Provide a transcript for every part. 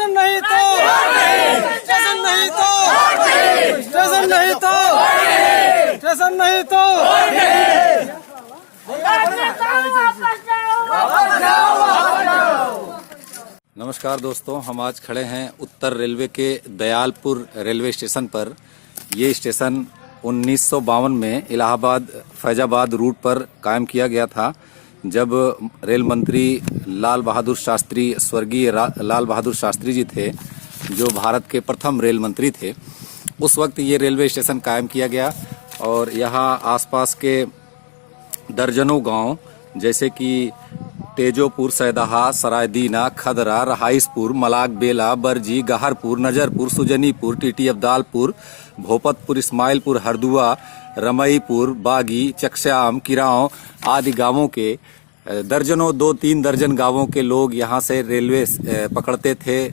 Station नहीं तो station नहीं तो स्टेशन नहीं तो स्टेशन नहीं तो नमस्कार दोस्तों, हम आज खड़े हैं उत्तर रेलवे के दयालपुर रेलवे स्टेशन पर। ये स्टेशन 1952 में इलाहाबाद फैजाबाद रूट पर कायम किया गया था, जब रेल मंत्री लाल बहादुर शास्त्री, स्वर्गीय लाल बहादुर शास्त्री जी थे, जो भारत के प्रथम रेल मंत्री थे। उस वक्त ये रेलवे स्टेशन कायम किया गया और यहाँ आसपास के दर्जनों गांव जैसे कि तेजोपुर, सैदहा, सरायदीना, खदरा, रहाइसपुर, मलाक बेला, बरजी, गहरपुर, नजरपुर, सुजनीपुर, टीटी अब्दालपुर, भोपतपुर, इस्माइलपुर, हरदुआ, रमईपुर, बागी, चकश्याम, किराव आदि गांवों के दर्जनों 2-3 दर्जन गांवों के लोग यहाँ से रेलवे पकड़ते थे।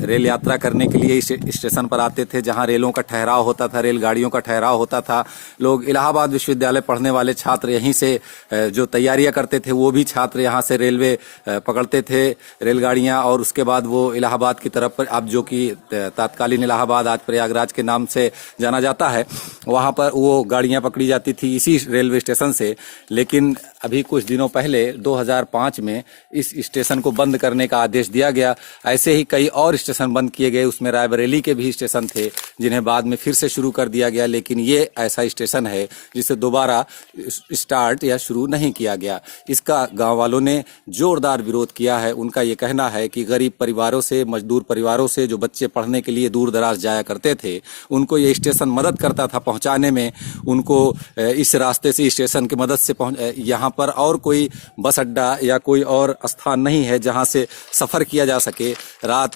रेल यात्रा करने के लिए इस स्टेशन पर आते थे, जहाँ रेलों का ठहराव होता था, रेलगाड़ियों का ठहराव होता था। लोग इलाहाबाद विश्वविद्यालय पढ़ने वाले छात्र यहीं से जो तैयारियां करते थे, वो भी छात्र यहाँ से रेलवे पकड़ते थे रेलगाड़ियाँ, और उसके बाद वो इलाहाबाद की तरफ, अब जो कि तत्कालीन इलाहाबाद आज प्रयागराज के नाम से जाना जाता है, वहाँ पर वो गाड़ियाँ पकड़ी जाती थी इसी रेलवे स्टेशन से। लेकिन अभी कुछ दिनों पहले 2005 में इस स्टेशन को बंद करने का आदेश दिया गया। ऐसे ही कई और स्टेशन बंद किए गए, उसमें रायबरेली के भी स्टेशन थे जिन्हें बाद में फिर से शुरू कर दिया गया। लेकिन ये ऐसा स्टेशन है जिसे दोबारा स्टार्ट या शुरू नहीं किया गया। इसका गांव वालों ने जोरदार विरोध किया है। उनका ये कहना है कि गरीब परिवारों से, मजदूर परिवारों से जो बच्चे पढ़ने के लिए दूर दराज जाया करते थे, उनको ये स्टेशन मदद करता था पहुंचाने में। उनको इस रास्ते से, स्टेशन की मदद से यहाँ पर और कोई बस अड्डा या कोई और स्थान नहीं है जहां से सफर किया जा सके। रात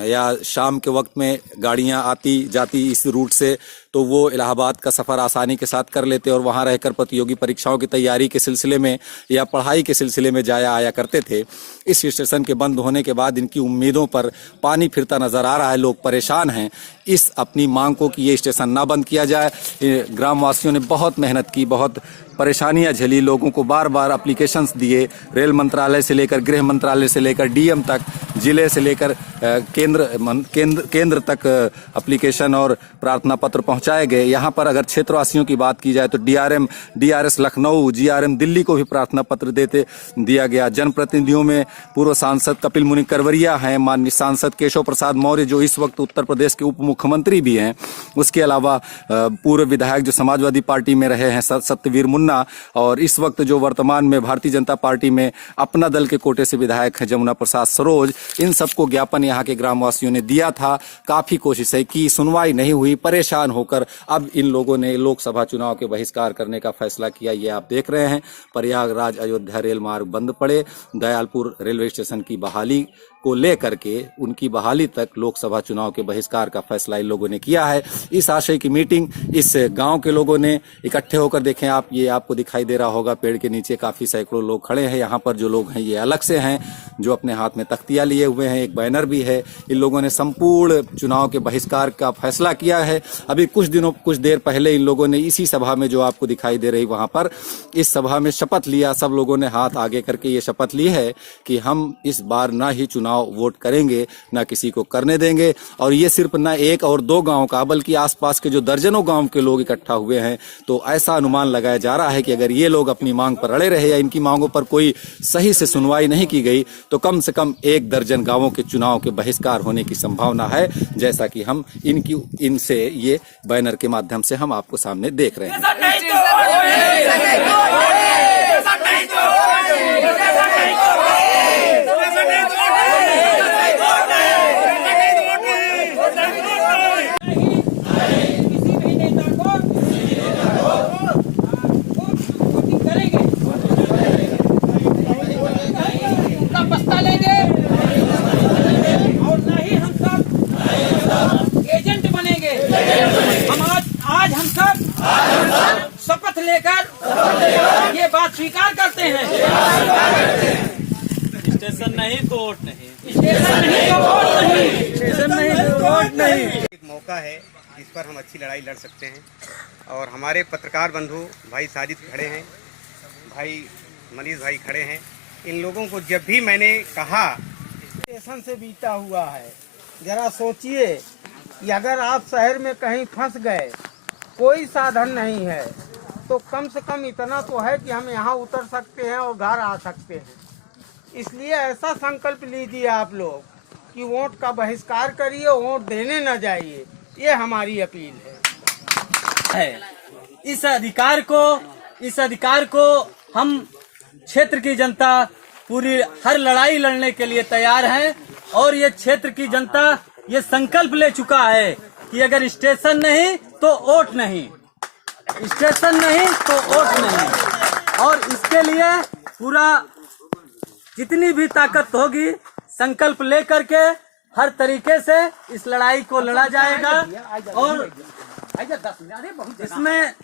या शाम के वक्त में गाड़ियां आती जाती इस रूट से, तो वो इलाहाबाद का सफर आसानी के साथ कर लेते और वहां रहकर प्रतियोगी परीक्षाओं की तैयारी के सिलसिले में या पढ़ाई के सिलसिले में जाया आया करते थे। इस स्टेशन के बंद होने के बाद इनकी उम्मीदों पर पानी फिरता नजर आ रहा है। लोग परेशान हैं इस अपनी मांग को कि ये स्टेशन ना बंद किया जाए। ग्रामवासियों ने बहुत मेहनत की, बहुत परेशानियां झेली, लोगों को बार बार एप्लीकेशंस दिए, रेल मंत्रालय से लेकर, गृह मंत्रालय से लेकर डीएम तक, जिले से लेकर केंद्र तक एप्लीकेशन और प्रार्थना पत्र पहुंचाए गए। यहाँ पर अगर क्षेत्रवासियों की बात की जाए तो डीआरएस लखनऊ, जीआरएम दिल्ली को भी प्रार्थना पत्र दिया गया। जनप्रतिनिधियों में पूर्व सांसद कपिल मुनि करवरिया हैं, माननीय सांसद केशव प्रसाद मौर्य जो इस वक्त उत्तर प्रदेश के उप मुख्यमंत्री भी हैं, उसके अलावा पूर्व विधायक जो समाजवादी पार्टी में रहे हैं सत्यवीर मुन्ना, और इस वक्त जो वर्तमान में भारतीय जनता पार्टी में अपना दल के कोटे से विधायक हैं जमुना प्रसाद सरोज, इन सबको ज्ञापन यहाँ के ग्रामवासियों ने दिया था। काफी कोशिशें की, सुनवाई नहीं हुई। परेशान होकर अब इन लोगों ने लोकसभा चुनाव के बहिष्कार करने का फैसला किया। ये आप देख रहे हैं, प्रयागराज अयोध्या रेल मार्ग बंद पड़े। दयालपुर रेलवे स्टेशन की बहाली को लेकर के उनकी बहाली तक लोकसभा चुनाव के बहिष्कार का फैसला इन लोगों ने किया है। इस आशय की मीटिंग इस गांव के लोगों ने इकट्ठे होकर, देखें आप, ये आपको दिखाई दे रहा होगा, पेड़ के नीचे काफी सैकड़ों लोग खड़े हैं। यहाँ पर जो लोग हैं ये अलग से हैं, जो अपने हाथ में तख्तियां लिए हुए हैं, एक बैनर भी है। इन लोगों ने संपूर्ण चुनाव के बहिष्कार का फैसला किया है। अभी कुछ देर पहले इन लोगों ने इसी सभा में, जो आपको दिखाई दे रही वहां पर, इस सभा में शपथ लिया। सब लोगों ने हाथ आगे करके ये शपथ ली है कि हम इस बार ना ही चुनाव वोट करेंगे, ना किसी को करने देंगे। और ये सिर्फ ना एक और दो गांव का, बल्कि आसपास के जो दर्जनों गांव के लोग इकट्ठा हुए हैं। तो ऐसा अनुमान लगाया जा रहा है कि अगर ये लोग अपनी मांग पर अड़े रहे या इनकी मांगों पर कोई सही से सुनवाई नहीं की गई, तो कम से कम 1 दर्जन गांवों के चुनाव के बहिष्कार होने की संभावना है, जैसा कि हम इनसे ये बैनर के माध्यम से हम आपको सामने देख रहे हैं। शपथ लेकर ये बात स्वीकार करते हैं। स्टेशन नहीं तो वोट नहीं, स्टेशन नहीं तो वोट नहीं, स्टेशन नहीं तो वोट नहीं। एक मौका है जिस पर हम अच्छी लड़ाई लड़ सकते हैं, और हमारे पत्रकार बंधु भाई साजिद खड़े हैं, भाई मनीष भाई खड़े हैं। इन लोगों को जब भी मैंने कहा स्टेशन से बीता हुआ है। जरा सोचिए कि अगर आप शहर में कहीं फंस गए, कोई साधन नहीं है, तो कम से कम इतना तो है कि हम यहाँ उतर सकते हैं और घर आ सकते हैं। इसलिए ऐसा संकल्प लीजिए आप लोग कि वोट का बहिष्कार करिए, वोट देने न जाइए। ये हमारी अपील है। इस अधिकार को हम क्षेत्र की जनता पूरी हर लड़ाई लड़ने के लिए तैयार हैं और ये क्षेत्र की जनता ये संकल्प ले चुका है कि अगर स्टेशन नहीं तो वोट नहीं, स्टेशन नहीं तो वोट नहीं। और इसके लिए पूरा जितनी भी ताकत होगी संकल्प लेकर के हर तरीके से इस लड़ाई को लड़ा जाएगा। और इसमें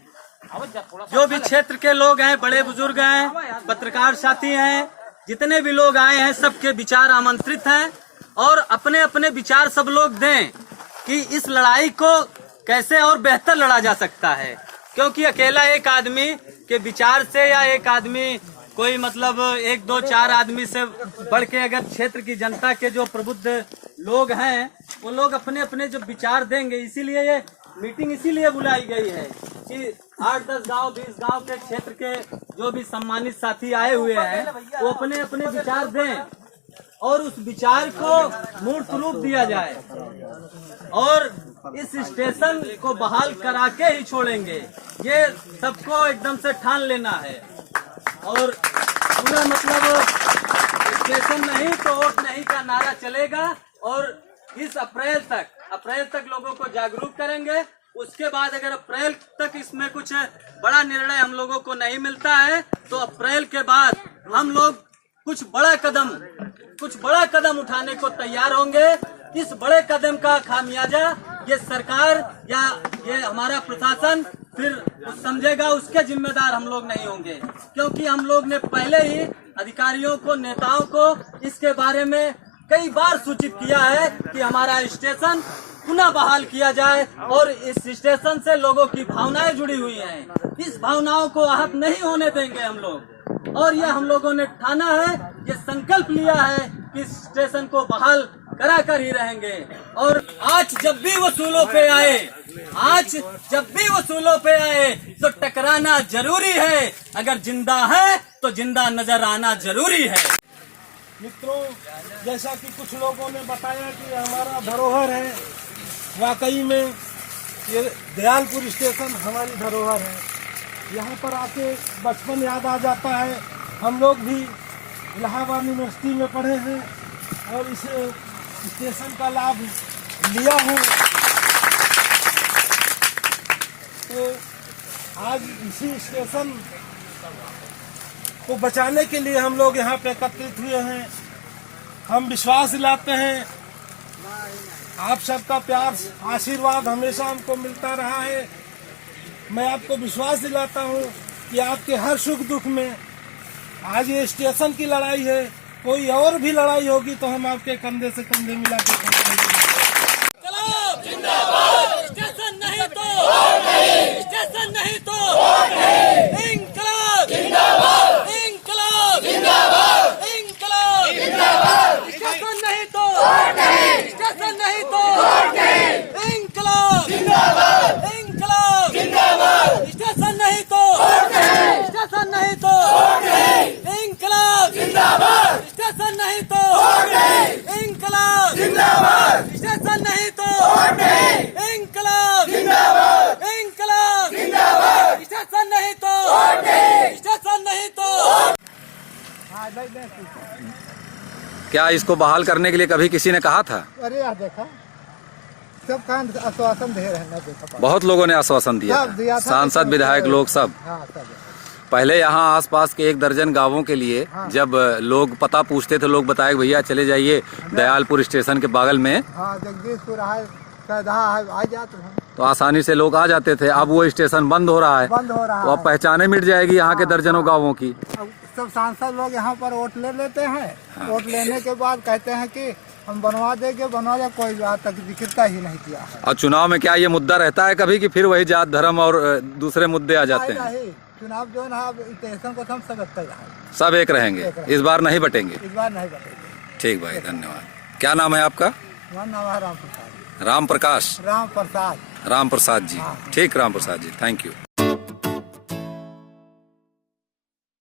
जो भी क्षेत्र के लोग हैं, बड़े बुजुर्ग हैं, पत्रकार साथी हैं, जितने भी लोग आए हैं, सबके विचार आमंत्रित हैं और अपने अपने विचार सब लोग दें कि इस लड़ाई को कैसे और बेहतर लड़ा जा सकता है। क्योंकि अकेला एक आदमी के विचार से या एक आदमी कोई मतलब 1, 2, 4 आदमी से बढ़ के अगर क्षेत्र की जनता के जो प्रबुद्ध लोग हैं वो लोग अपने अपने जो विचार देंगे, इसीलिए ये मीटिंग इसीलिए बुलाई गई है कि 8-10 गांव 20 गांव के क्षेत्र के जो भी सम्मानित साथी आए हुए हैं वो अपने अपने विचार दें और उस विचार को मूर्त रूप दिया जाए और इस स्टेशन को बहाल करा के ही छोड़ेंगे। ये सबको एकदम से ठान लेना है और पूरा मतलब स्टेशन नहीं तो वोट नहीं का नारा चलेगा और इस अप्रैल तक लोगों को जागरूक करेंगे। उसके बाद अगर अप्रैल तक इसमें कुछ बड़ा निर्णय हम लोगों को नहीं मिलता है तो अप्रैल के बाद हम लोग कुछ बड़ा कदम उठाने को तैयार होंगे। इस बड़े कदम का खामियाजा ये सरकार या ये हमारा प्रशासन फिर समझेगा, उसके जिम्मेदार हम लोग नहीं होंगे। क्योंकि हम लोग ने पहले ही अधिकारियों को, नेताओं को इसके बारे में कई बार सूचित किया है कि हमारा स्टेशन पुनः बहाल किया जाए और इस स्टेशन से लोगों की भावनाएं जुड़ी हुई हैं। इस भावनाओं को आहत नहीं होने देंगे हम लोग और यह हम लोगों ने ठाना है, ये संकल्प लिया है कि इस स्टेशन को बहाल करा कर ही रहेंगे। और आज जब भी वसूलों पे आए तो टकराना जरूरी है, अगर जिंदा है तो जिंदा नजर आना जरूरी है। मित्रों, जैसा कि कुछ लोगों ने बताया कि हमारा धरोहर है, वाकई में ये दयालपुर स्टेशन हमारी धरोहर है। यहाँ पर आके बचपन याद आ जाता है। हम लोग भी इलाहाबाद यूनिवर्सिटी में पढ़े हैं और इस स्टेशन का लाभ लिया है। तो आज इसी स्टेशन को बचाने के लिए हम लोग यहाँ पे एकत्रित हुए हैं। हम विश्वास दिलाते हैं, आप सबका प्यार आशीर्वाद हमेशा हमको मिलता रहा है। मैं आपको विश्वास दिलाता हूँ कि आपके हर सुख दुख में, आज ये स्टेशन की लड़ाई है, कोई और भी लड़ाई होगी तो हम आपके कंधे से कंधे मिला के स्टेशन नहीं तो स्टेशन नहीं तो इंकलाब जिंदाबाद, इंकलाब जिंदाबाद, इंकलाब जिंदाबाद। स्टेशन नहीं तो स्टेशन नहीं तो इंकलाब जिंदाबाद, इंकलाब जिंदाबाद। स्टेशन नहीं तो स्टेशन नहीं तो इंकलाब जिंदाबाद, स्टेशन नहीं तो इंकलाब जिंदाबाद, स्टेशन नहीं तो इंकलाब जिंदाबाद, इंकलाब जिंदाबाद। स्टेशन नहीं तो स्टेशन नहीं तो। क्या इसको बहाल करने के लिए कभी किसी ने कहा था? अरे यार देखा, सब कान आश्वासन दे रहे हैं, देखा बहुत लोगों ने आश्वासन दिया सब दिया था, था, सांसद विधायक लोग सब। हाँ सब। पहले यहाँ आसपास के 1 दर्जन गांवों के लिए जब लोग पता पूछते थे, लोग बताए भैया चले जाइए दयालपुर स्टेशन के बगल में, हाँ जगदीशपुर है, सैदा है, आ जाते हैं तो आसानी से लोग आ जाते थे। अब वो स्टेशन बंद हो रहा है, बंद हो रहा तो अब पहचाने मिट जाएगी यहाँ के दर्जनों गाँवों की। अब सब सांसद लोग यहाँ पर वोट ले लेते हैं, वोट लेने के बाद कहते हैं कि हम बनवा देंगे, कोई आज तक जिक्र ही नहीं किया है। और चुनाव में क्या ये मुद्दा रहता है कभी कि फिर वही जात धर्म और दूसरे मुद्दे आ जाते हैं? नहीं, चुनाव जो है ना स्टेशन को हम सब सब एक रहेंगे, इस बार नहीं बटेंगे। इस बार नहीं बटेंगे। ठीक भाई, धन्यवाद। क्या नाम है आपका? हमारा नाम है राम प्रसाद। राम प्रकाश, राम प्रसाद। राम प्रसाद जी। ठीक, राम प्रसाद जी, थैंक यू।